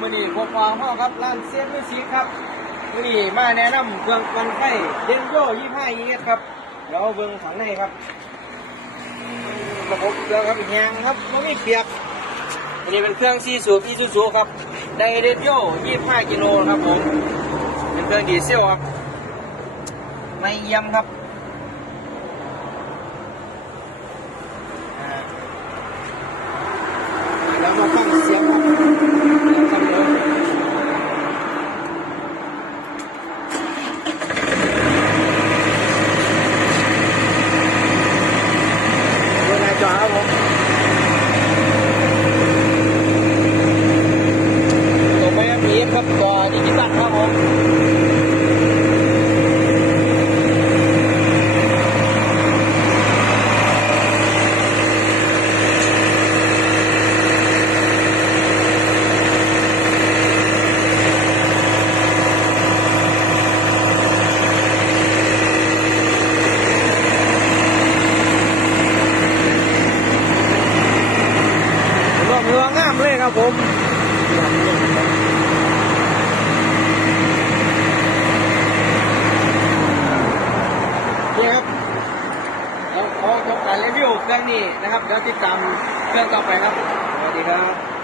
มือนี้พบฟางพ่อครับร้านเซียนมิวสิกครับมือนี้มาแนะนำเครื่องกันไฟเดนโยยี่ห้าเอสครับเดี๋ยวเบิ่งข้างในครับระบบเครื่องครับแหงครับไม่มีเปียกอันนี้เป็นเครื่องซีสูบอีซูซูครับไดเดนโยยี่ห้ากิโลครับผม เป็นเครื่องดีเซลครับไม่เยี่ยมครับอ่าแล้วมาฟังเสียงครับครับผมดูหน้าจอครับผมตัวไม่มี ดิจิตอลครับผมเรืองามเลยครับผมนี่ครับเรา ขอทำการรีวิวเครื่องนี้นะครับเดี๋ยวติดตามเครื่องต่อไปครับสวัสดีครับ